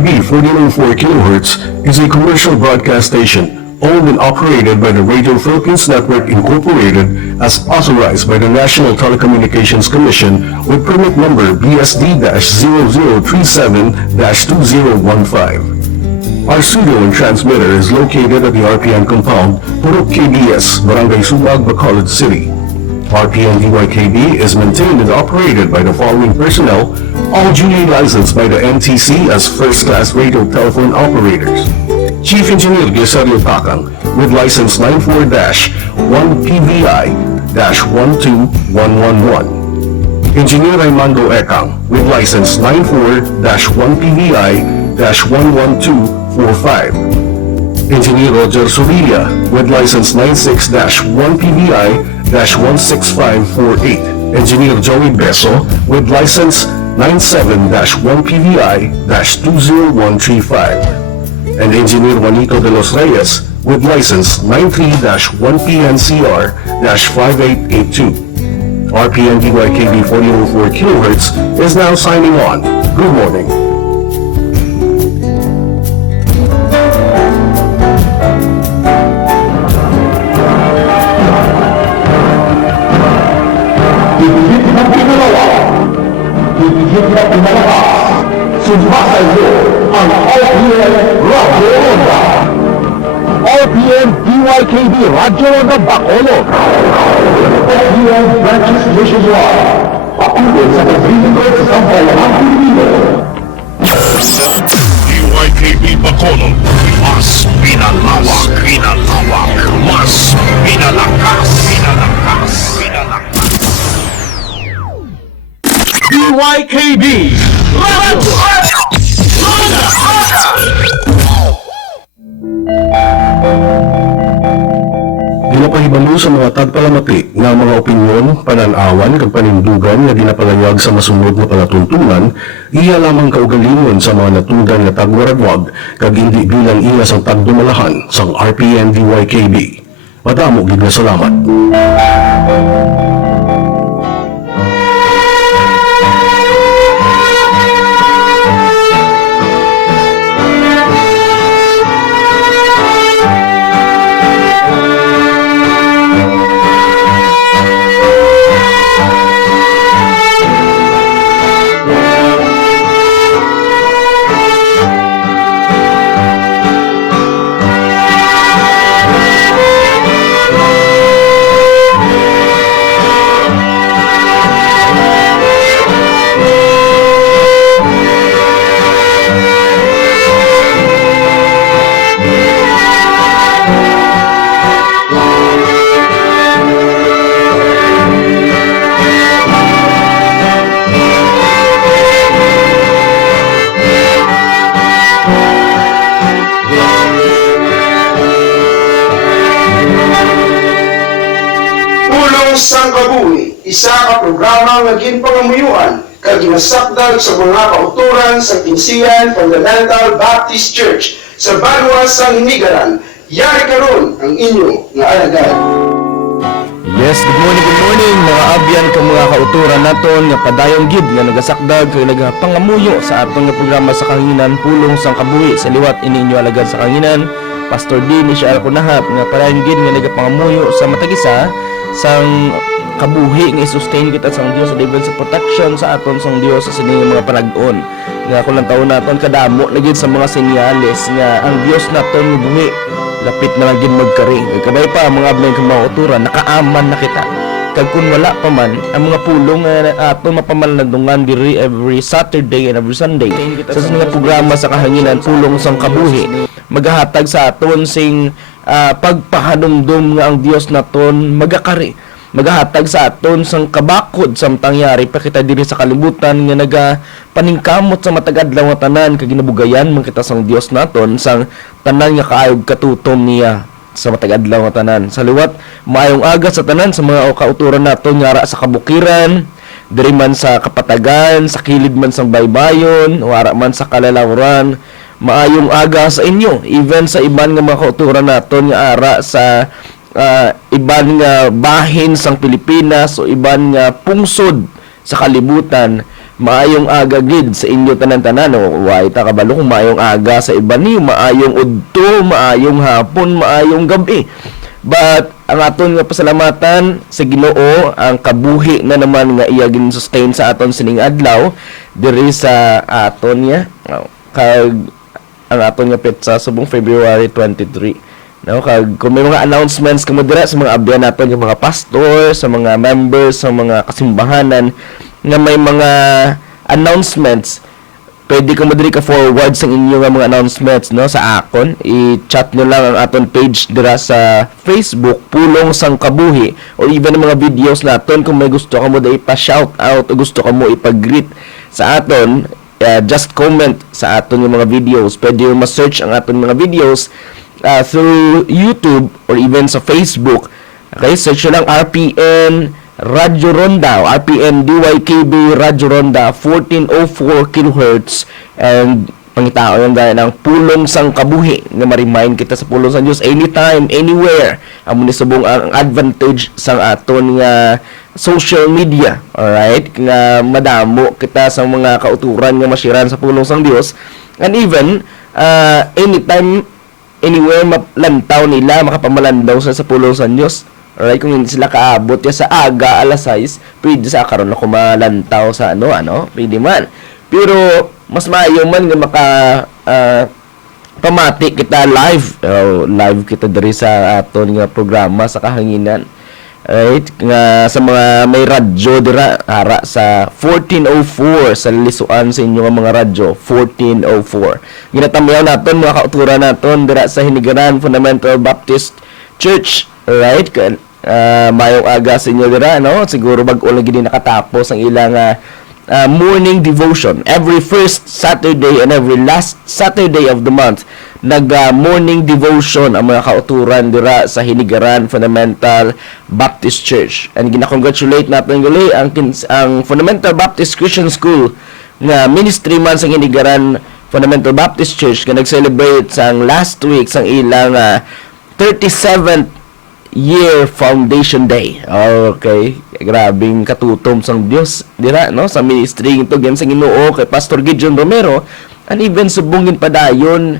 WYKB 1404 kHz is a commercial broadcast station owned and operated by the Radio Philippines Network Incorporated as authorized by the National Telecommunications Commission with permit number BSD-0037-2015. Our studio and transmitter is located at the RPN compound, Purok KBS, Barangay Subag, Bacolod City. RPN DYKB is maintained and operated by the following personnel, all duly licensed by the NTC as first-class radio telephone operators. Chief Engineer Gesario Takang with license 94-1PVI-12111. Engineer Raimondo Ekang with license 94-1PVI-11245. Engineer Roger Surilla with license 96-1PVI-16548. Engineer Joey Beso with license 97-1PVI-20135. And Engineer Juanito de los Reyes with license 93-1PNCR-5882. RPN DYKB 1404 kHz is now signing on. Good morning. Higit na pinalakas, sumasayo ang RPN Radio Onda. RPN DYKB Radio Onda Bacolod. RPN branches nationwide. Patuloy sa paglilingkod sa sambayanang Pilipino. DYKB Bacolod, mas pinalawak, mas pinalakas. DYKB Radio Ginapahibalo sa mga tagpalamati na mga opinyon, pananawan, kag panindugan nga ginapalayag sa masunod na palatuntunan, iya lamang kaugalingon sa mga natudan nga tagwaragwag kag hindi bilang iya sang tagdumalahan sang RPN DYKB. Madamo gid nga salamat. Pulong sang Kabuhi, isa ka programa nga ginpangamuyuan kag ginasakdag sa mga kauturan sa Kinsian Fundamental Baptist Church sa Banwa sang Hinigaran. Yari karon ang inyo nga alagad. Yes, good morning mga abyan ka mga kauturan naton nga padayong gid nga nagasakdag kay nagapangamuyo sa aton nga programa sa kahanginan Pulong sang Kabuhi sa liwat ininyo alagad sa kahanginan Pastor D ni siya CUNAHAP nga padayong gid nga nagapangamuyo sa matagisa sang kabuhi nga i-sustain kita sang Dios sa level sa protection sa aton sang Dios sa sining mga panag-on nga kulang taon naton kadamo lagi sa mga senyales nga ang Dios naton nga buhi lapit na lang gid magkari kabay pa mga abnay kang mga uturan nakaaman na kita kag kun wala pa man ang mga pulong nga aton mapamalandungan diri every Saturday and every Sunday sa sining programa sa kahanginan Pulong sang Kabuhi magahatag sa aton sing pagpahanumdum nga ang Dios naton magakari magahatag sa aton sang kabakod samtang yari pa kita diri sa kalibutan nga nagapaningkamot sa matagadlaw nga tanan kag ginabugayan man kita sang Dios naton sang tanan nga kaayog katutom niya sa matagadlaw nga tanan sa liwat maayong aga sa tanan sa mga kauturan naton nga ara sa kabukiran diri man sa kapatagan sa kilid man sang baybayon wara man sa kalalawran maayong aga sa inyo even sa iban nga mga kauturan naton nga ara sa iban nga bahin sang Pilipinas o iban nga pungsod sa kalibutan maayong aga gid sa inyo tanan-tanan. Way ta kabalo kung maayong aga sa iba ni, maayong udto, maayong hapon, maayong gabi. But ang aton nga pasalamatan sa Ginoo, ang kabuhi na naman nga iya gin-sustain sa aton sining adlaw diri sa aton nga kag ang aton nga petsa subong February 23. No, kag kung may mga announcements kamo dira sa mga abyan naton yung mga pastor, sa mga members, sa mga kasimbahanan nga may mga announcements, pwede kamo diri ka forward sa inyo nga mga announcements no sa akon. I-chat nyo lang ang aton page dira sa Facebook, Pulong sang Kabuhi, or even ang mga videos naton kung may gusto kamo da ipa-shout out o gusto kamo ipag-greet sa aton. Just comment sa aton yung mga videos. Pwede yung ma-search ang aton mga videos through YouTube or even sa Facebook. Okay, search nyo lang RPN Radyo Ronda, RPN DYKB Radyo Ronda 1404 kHz, and pangitao yung gaya ng Pulong sang Kabuhi na ma-remind kita sa pulong sa Diyos anytime, anywhere. Amo ni subong ang advantage sang aton nga social media, alright, nga madamo kita sa mga kauturan nga masiran sa pulong sang Diyos, and even anytime, anywhere malantaw nila, makapamalandaw sa pulong sa Diyos. Alright, kung hindi sila kaabot ya sa aga, alas 6, pwede sa karon ako malantaw sa pwede man. Pero, mas maayo man nga pamati kita live. Live kita diri sa aton nga programa sa kahanginan. Alright, nga sa mga may radyo dira, ara sa 1404 sa lisuan sa inyo nga mga radyo, 1404. Ginatamayaw naton mga kauturan naton dira sa Hinigaran Fundamental Baptist Church. Alright, mayong aga sa inyo dira, no? Siguro bag-o lagi din nakatapos ang ilang morning devotion. Every first Saturday and every last Saturday of the month, morning devotion ang mga kauturan dira sa Hinigaran Fundamental Baptist Church. And gina-congratulate natin gali ang Fundamental Baptist Christian School nga ministry man sa Hinigaran Fundamental Baptist Church nga nag-celebrate sang last week sang ilang 37th year foundation day. Okay, grabing katutom sang Dios dira no sa ministry ito gan sa Ginoo kay Pastor Gideon Romero, and even subungin padayon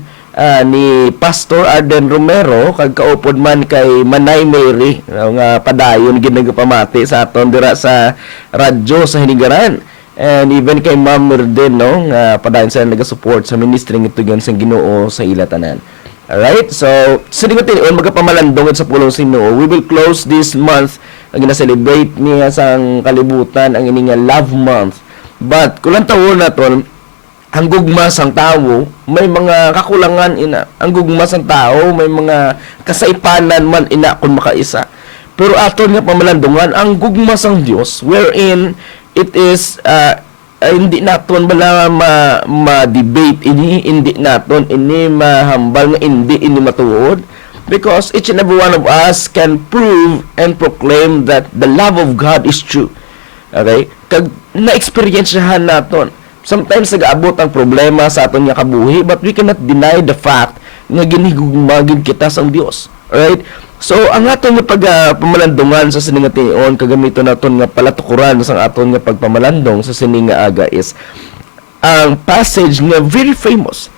ni Pastor Arden Romero kag kaupod man kay Manay Mary nga padayon ginagapamati sa aton dira sa radyo sa Hinigaran, and even kay Ma'am Merden no nga padayon sila naga-support sa ministry ito gan sa Ginoo sa ilatanan. Alright, so sa dingatin magapamalandong sa pulong Ginoo, we will close this month ang gina-celebrate niya sang kalibutan ang ining love month. But kulang tawo naton ang gugma sang tao may mga kakulangan ina. Ang gugma sang tao may mga kasaipanan man ina kun makaisa. Pero aton nga pamalandungan ang gugma sang Dios wherein it is hindi naton bala ma-debate hindi naton ini mahambal nga hindi ini matuod, because each and every one of us can prove and proclaim that the love of God is true. Okay, kag na-experiencehan naton sometimes nag-abot ang problema sa aton nga kabuhi, but we cannot deny the fact nga ginhigugmagin kita sa Dios. Alright, so ang aton nga pagpamalandungan sa sining nga tion kagamiton naton nga palatukuran sa aton nga pagpamalandong sa sining nga aga is ang passage nga very famous,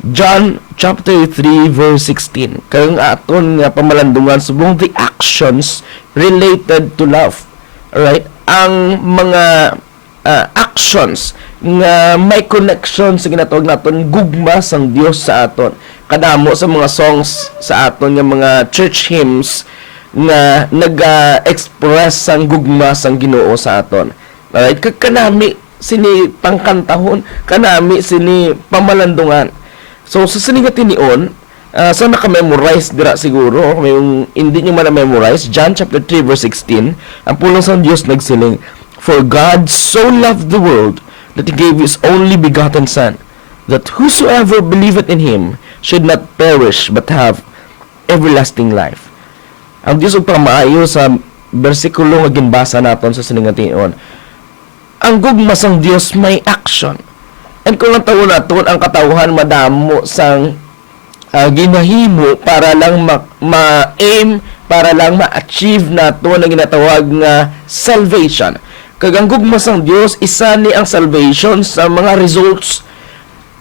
John chapter 3 verse 16. Kang aton nga pamalandungan subong the actions related to love. Alright, ang mga actions nga may connection sa ginatawag naton gugma sang Dios sa aton. Kadamo sa mga songs sa aton nga mga church hymns nga nag-express sang gugma sang Ginoo sa aton. Alright, kanami sini pangkantahon, kanami sini pamalandungan. So sa siningati nion, sa naka-memorize dira siguro, kung hindi nyo ma-memorize, John chapter 3 verse 16, ang pulong sang Dios nagsiling, "For God so loved the world that He gave His only begotten Son, that whosoever believeth in Him should not perish but have everlasting life." Ang Diyos pamaayo sa bersikulo nga ginbasa naton sa siningation, ang gugma sang Dios may action. And kung ang tawo naton ang katawhan madamo sang ginahimo para lang ma-aim, para lang ma-achieve naton ang ginatawag nga salvation. Kag ang gugma sang Dios isa ni ang salvation sa mga results.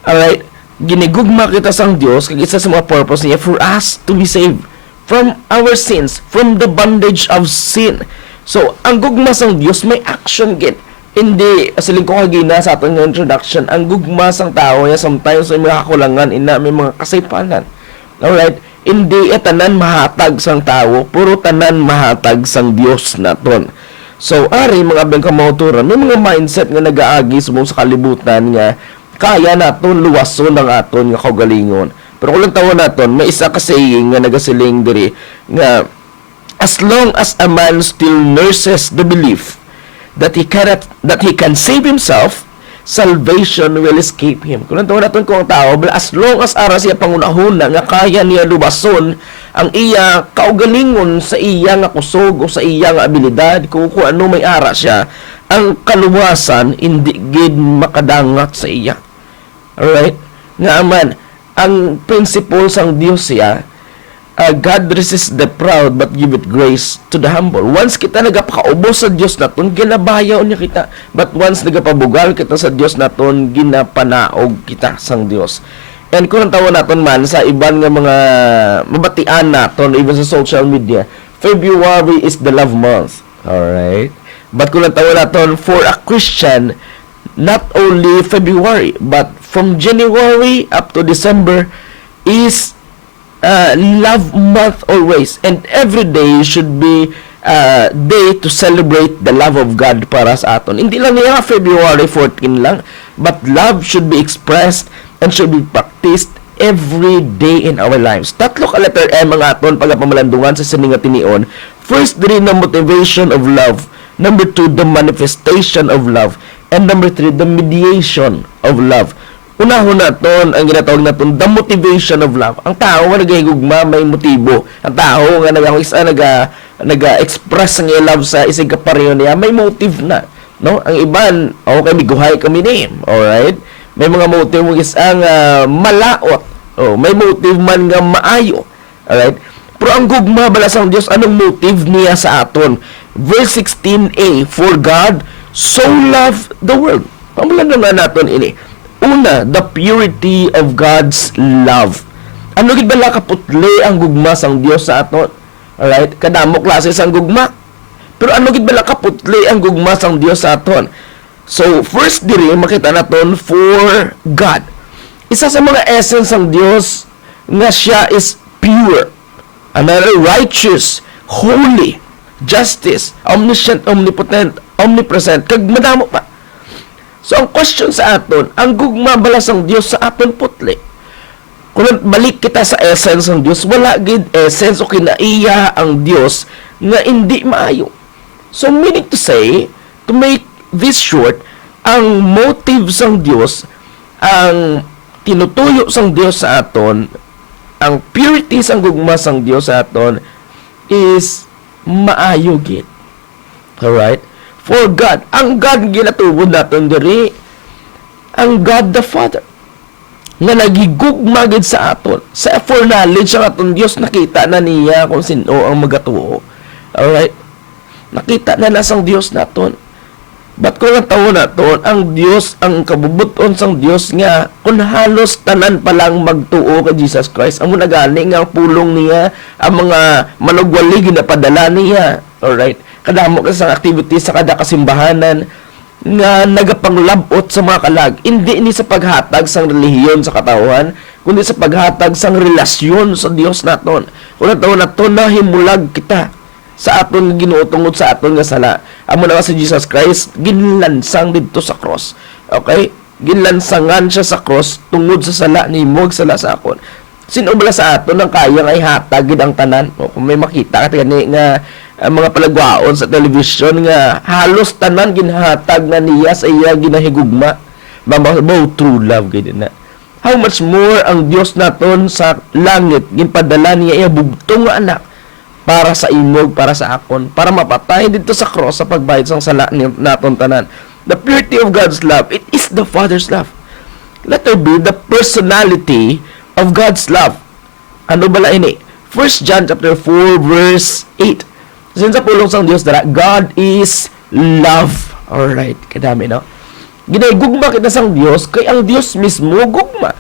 Alright? Ginigugma kita sang Dios kag isa sa mga purpose niya for us to be saved from our sins, from the bondage of sin. So, ang gugma sang Dios may action gid. Hindi, asalin ko kagina sa atong introduction, ang gugma sang tao niya sometimes may mga kakulangan, may mga kasaypanan. Alright? Hindi tanan mahatag sang tao, puro tanan mahatag sang Dios naton. So, ari mga abang kamauturan, may mga mindset nga nagaagi sa kalibutan nga kaya naton luwason ang aton nga kaugalingon. Pero kung lang tawo naton, may isa ka saying nga nagasiling diri nga as long as a man still nurses the belief that he can save himself, salvation will escape him. Kung nato naton kung ang tao, as long as ara siya pangunahuna nga kaya niya lubason ang iya kaugalingon sa iya nga kusog o sa iya nga abilidad, kung ano may ara siya, ang kaluwasan hindi gid makadangat sa iya. Alright? Nga man, ang principle sang Dios siya, God resists the proud but give it grace to the humble. Once kita nagapakaubos sa Dios naton, ginabayaw niya kita. But once nagapabugal kita sa Dios naton, ginapanaog kita sang Dios. And kung tawo naton man sa iban nga mga mabatian naton, even sa social media, February is the love month. Alright? But kung tawo naton, for a Christian, not only February, but from January up to December is love month always, and every day should be day to celebrate the love of God para sa aton. Hindi lang niya February 14 lang, but love should be expressed and should be practiced every day in our lives. Tatlo ka letter M ang aton pagpamalandungan sa sininga tinion. First, the motivation of love. Number 2, the manifestation of love. And number 3, the mediation of love. Unahon naton ang ginatawag naton the motivation of love. Ang tao nga nagahigugma may motibo. Ang tao nga naga-express ang love sa isig kapareho niya, may motive na, no? Ang iban, okay, miguhay kami ni. Alright? May mga motive mo ang malaot. Oh, may motive man nga maayo. Alright? Pero ang gugma bala sang Dios, anong motive niya sa aton? Verse 16a, for God so loved the world. Pamalan naman naton ini. Una, the purity of God's love. Ano gid bala kaputli ang gugma sang Dios sa aton? Alright? Kadamo klase sang gugma. Pero ano gid bala kaputli ang gugma sang Dios sa aton? So, first diri makita naton for God. Isa sa mga essence sang Dios nga siya is pure. Another, righteous, holy, justice, omniscient, omnipotent, omnipresent, kag madamo pa. So, ang question sa aton, ang gugma bala sang Dios sa aton putli. Kung balik kita sa essence ng Dios, wala gid essence o kinaiya ang Dios nga hindi maayo. So, meaning to say, to make this short, ang motive sang Dios, ang tinutuyo sang Dios sa aton, ang purity sang gugma sang Dios sa aton is maayo gid. Alright? For God, ang God ginatubod naton diri, ang God the Father, nga nagigugma gid sa aton. Sa foreknowledge ang aton Dios, nakita na niya kung sino ang magatuo. Alright? Nakita na sang Dios naton. But kung ang tawo naton, ang Dios, ang kabubuton sang Dios nga, kung halos tanan pa lang magtuo kay Jesus Christ, amo na gani nga ang pulong niya, ang mga manugwali ginapadala niya. Alright? Kadamo ka sa activities sa kada kasimbahanan nga nagapanglabot sa mga kalag. Hindi ni sa paghatag sang relihiyon sa katawhan, kundi sa paghatag sang relasyon sa Dios naton. Kung ang tawo naton na himulag kita sa aton ginuotungod sa aton nga sala. Amo na si Jesus Christ ginlansang didto sa cross. Okay? Ginlansangan siya sa cross tungod sa sala nimo sala sa akon. Sino bala sa aton ang kaya nga ihatag gid ang tanan? O, kung may makita ka gani nga mga palagwaon sa television nga halos tanan ginhatag na niya sa iya ginahigugma. Mabaw true love gid na. How much more ang Dios naton sa langit ginpadala niya iya bugtong nga anak para sa imog, para sa akon, para mapatay dito sa cross sa pagbayad sang sala naton tanan. The purity of God's love, it is the Father's love. Letter B, the personality of God's love. Ano bala ini? 1 John chapter 4 verse 8. Since sa pulong sang Dios dara, God is love. Alright, kadami, no? Ginay-gugma kita sang Dios, kay ang Dios mismo gugma.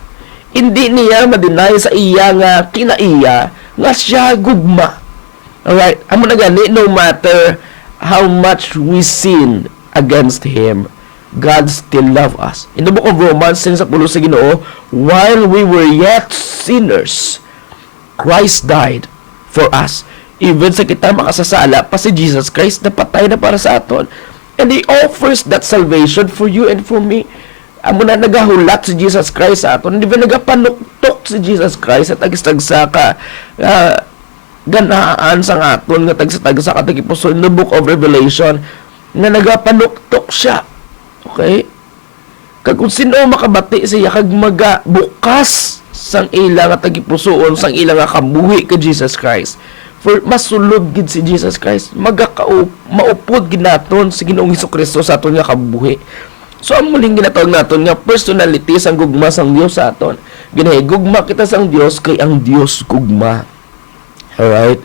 Hindi niya madinay sa iya nga kinaiya nga siya gugma. Alright, amo na gani, no matter how much we sin against Him, God still love us. In the book of Romans, sa pulo sa Ginoo, while we were yet sinners, Christ died for us. Even sa kita makasasala, pa si Jesus Christ na patay na para sa aton. And He offers that salvation for you and for me. Amo na nagahulat si Jesus Christ sa aton. Hindi ba nagapanuktok si Jesus Christ at tagsa ka ganaan sa aton nga tagsa ka tagipuso in the book of Revelation na nagapanuktok siya. Okay? Kag kung sino makabati siya kag magabukas sang ila nga tagipusoon sang ila nga kabuhi ka Jesus Christ. For masulod gid si Jesus Christ, maupod gid naton si Ginoong Hesukristo sa aton nga kabuhi. So ang muling ginatawag naton nga personality sang gugma sang Dios sa aton. Ginahigugma kita sang Dios kay ang Dios gugma. Alright?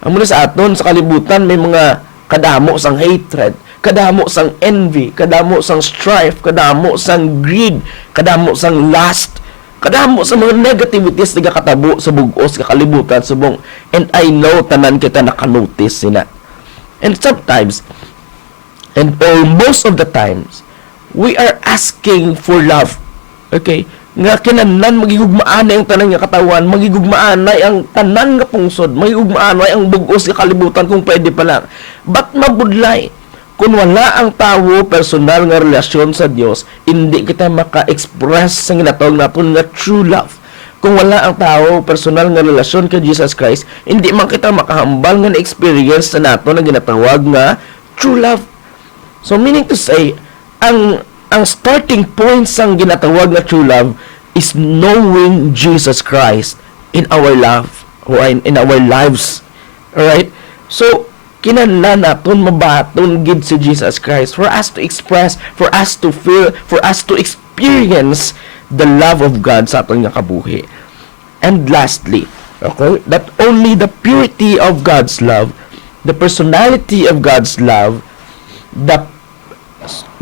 Ang muna sa aton sa kalibutan may mga kadamo sang hatred, kadamo sang envy, kadamo sang strife, kadamo sang greed, kadamo sang lust, kadamo sa mga negativities na katabo sa bugos kakalibutan subong. And I know tanan kita nakanotice sina. And sometimes, and most of the times, we are asking for love. Okay? Nga kinahanglan magigugmaan na yung tanan nga katawan, magigugmaan na ang tanan nga pungsod, magigugmaan na ang bugos kakalibutan kung pwede pa lang. But mabudlay, kung wala ang tao personal nga relasyon sa Dios, hindi kita maka-express sa ginatawag naton nga true love. Kung wala ang tao personal nga relasyon kay Jesus Christ, hindi man kita makahambal nga experience sa nato na ginatawag nga true love. So meaning to say, ang starting point sang ginatawag nga true love is knowing Jesus Christ in our love or in our lives. Alright? So kinahanglan naton mabaton gid si Jesus Christ for us to express, for us to feel, for us to experience the love of God sa aton nga kabuhi. And lastly, okay, that only the purity of God's love, the personality of God's love, the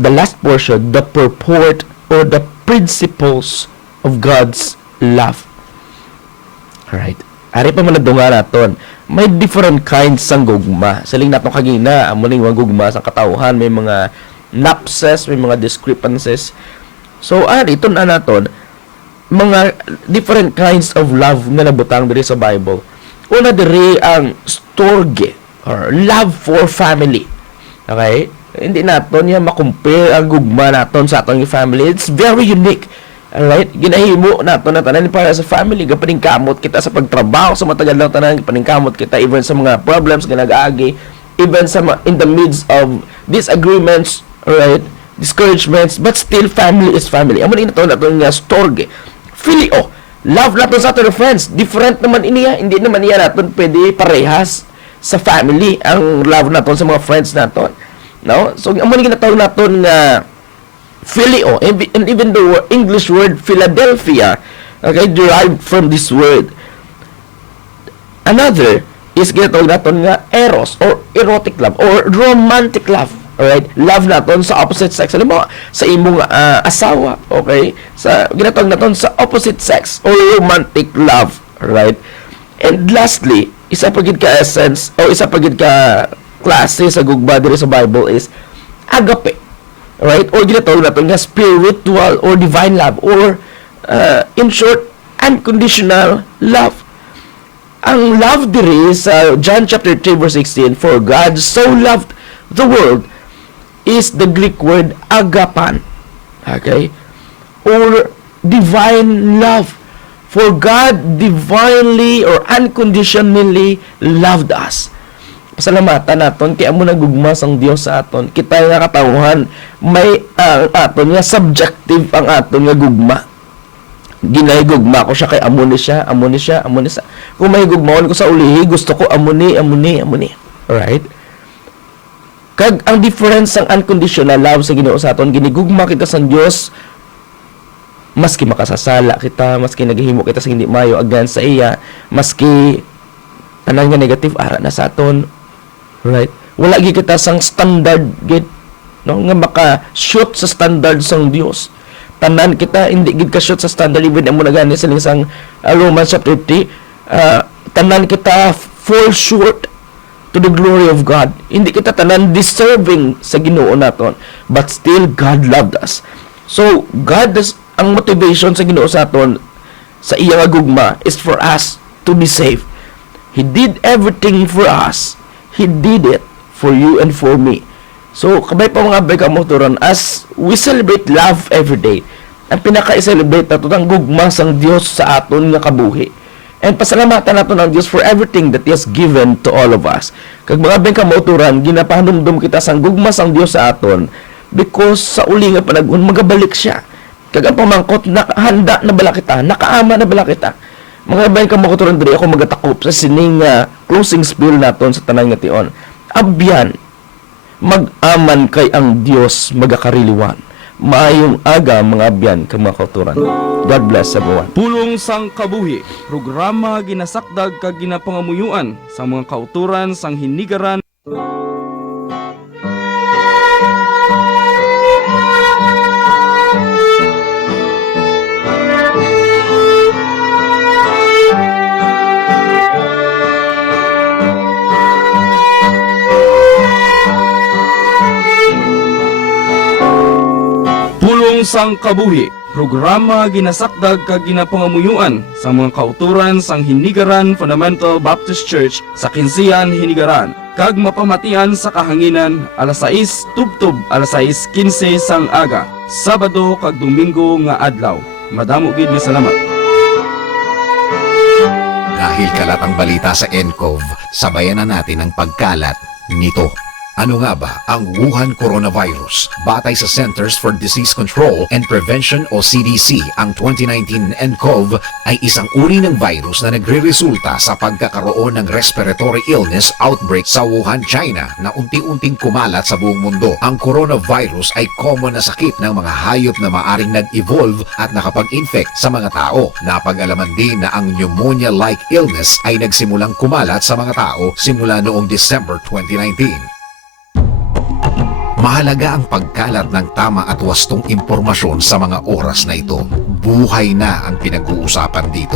last portion, the purport or the principles of God's love. Alright. Ari pa man nadunga naton, may different kinds sang gugma. Saling natong kagina, amo ning mga gugma sa katawhan, may mga lapses, may mga discrepancies. So ari ito na naton mga different kinds of love nga nabutang diri sa Bible. Una diri ang storge or love for family. Okay? Hindi naton ya makompare ang gugma naton sa atong family. It's very unique. Alright? Ginahimo nato na tanan para sa family. Gapaningkamot kita sa pagtrabaho sa matagal lang tanan. Gapaningkamot kita even sa mga problems nga nag-aagi. Even sa in the midst of disagreements, alright? Discouragements, but still family is family. Amo ni nato nga storge. Filio. Love naton sa aton friends. Different naman iniya. Hindi naman niya naton pwede parehas sa family ang love naton sa mga friends naton. No? So amo ni ginatawag naton nga Phileo, and even the English word Philadelphia, okay, derived from this word. Another is ginatawag naton nga eros or erotic love or romantic love. Alright? Love naton sa opposite sex. Alam mo, sa imong asawa, okay? Sa ginatawag naton sa opposite sex or romantic love. Alright? And lastly, isa pa gid ka essence o isa pa gid ka klase sa gugma diri sa Bible is agape. Right? Or ginatawag natin nga spiritual or divine love or in short, unconditional love. Ang love diri sa John chapter 3 verse 16, for God so loved the world is the Greek word agapan. Okay? Or divine love. For God divinely or unconditionally loved us. Pasalamatan naton kay amo nagugma sang Dios sa aton. Kita nga katawhan may aton nga subjective ang aton nga gugma. Ginahigugma ko siya kay amo ni siya. Kung may gugmaon ko sa ulihi, gusto ko amo ni. Alright? Kag ang difference sang unconditional love sa Ginoo sa aton, ginigugma kita sang Dios maski makasasala kita, maski naghihimo kita sa hindi mayo against sa iya, maski tanan nga negative ara na sa aton. Right? Wala gyud kita sang standard gid no, nga maka-shoot sa standard sang Dios. Tanan kita hindi gid ka-shoot sa standard even amo na gani sa lingsang Romans chapter 3, tanan kita fall short to the glory of God. Hindi kita tanan deserving sa Ginoo naton, but still God loved us. So God is ang motivation sa Ginoo sa aton sa iyang gugma is for us to be saved. He did everything for us. He did it for you and for me. So, kabay pa mga abay kamotoran, as we celebrate love every day, ang pinaka-celebrate nato ang gugma sang Dios sa aton nga kabuhi. And pasalamatan nato ng Dios for everything that He has given to all of us. Kag mga abay kamotoran, ginapahanumdum kita sang gugma sang Dios sa aton because sa uli nga panahon magabalik siya. Kag ang pamangkot, nakahanda na bala kita, nakaama na bala kita. Mga abay kamotoran, diri ako magatakop sa sining closing spiel naton sa tanan nga tion. Abyan, mag-aman kay ang Dios magakariliwan. Maayong aga mga abyan kag mga kauturan. God bless everyone. Pulong sang Kabuhi, programa ginasakdag kag ginapangamuyuan sa mga kauturan sang hinigaran. Pulong sang Kabuhi, programa ginasakdag kag ginapangamuyuan sa mga kauturan sang Hinigaran Fundamental Baptist Church sa Kinsian, Hinigaran. Kag mapamatian sa kahanginan alas 6 tubtob alas 6:15 sang aga, Sabado kag Domingo nga adlaw. Madamo gid nga salamat. Dahil kalat ang balita sa NCOV, sabayan na natin ang pagkalat nito. Ano nga ba ang Wuhan coronavirus? Batay sa Centers for Disease Control and Prevention o CDC, ang 2019 nCoV ay isang uri ng virus na nagre-resulta sa pagkakaroon ng respiratory illness outbreak sa Wuhan, China na unti-unting kumalat sa buong mundo. Ang coronavirus ay common na sakit ng mga hayop na maaring nag-evolve at nakapag-infect sa mga tao. Napag-alaman din na ang pneumonia-like illness ay nagsimulang kumalat sa mga tao simula noong December 2019. Mahalaga ang pagkalat ng tama at wastong impormasyon sa mga oras na ito. Buhay na ang pinag-uusapan dito.